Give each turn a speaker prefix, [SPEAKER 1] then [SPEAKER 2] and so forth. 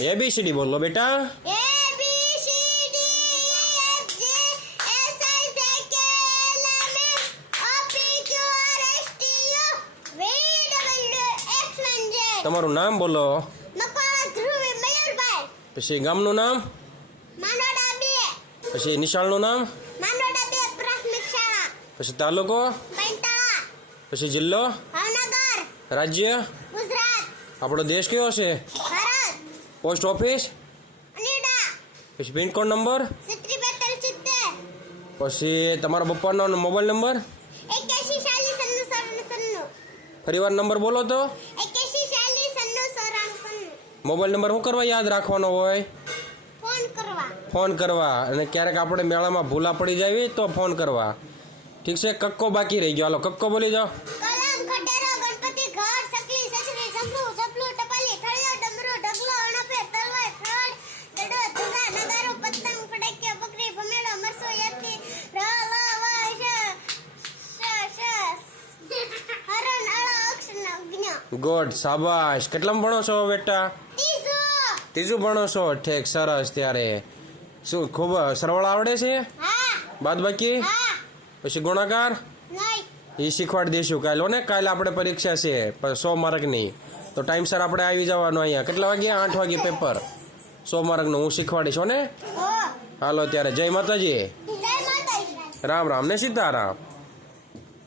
[SPEAKER 1] ABCD બોલો બેટા. તમારું નામ બોલો. પછી ગામનું નામ? પછી નિશાળનું નામ? પછી તાલુકો? પછી જિલ્લો? રાજ્ય? આપણો દેશ કયો છે? Post office? પછી પિનકોડ નંબર? પછી તમારા બપ્પાનો મોબાઈલ નંબર? ફરીવાર નંબર બોલો તો. મોબાઈલ નંબર શું કરવા યાદ રાખવાનો હોય?
[SPEAKER 2] ફોન કરવા.
[SPEAKER 1] ફોન કરવા. અને ક્યારેક આપણે મેળામાં ભૂલા પડી જાય તો ફોન કરવા. ઠીક છે? કક્કો બાકી રહી ગયો. હાલો કક્કો બોલી જાઓ. ગોડ શાબાશ. કેટલામાં ભણો છો બેટા?
[SPEAKER 2] ત્રીજું
[SPEAKER 1] ભણો છો? ઠેક સરસ. ત્યારે શું ખૂબ સરવાળા આવડે છે? બાદ બાકી? પછી ગુણાકાર? એ શીખવાડી દઈશું કાલે ને કાલે આપણે પરીક્ષા છે પણ સો માર્કની તો ટાઈમસર આપણે આવી જવાનું અહીંયા. કેટલા વાગ્યા? આઠ વાગે પેપર સો માર્કનું હું શીખવાડીશ હો. ને હાલો ત્યારે. જય માતાજી.
[SPEAKER 2] જય માતાજી.
[SPEAKER 1] રામ રામ. ને સીતારામ.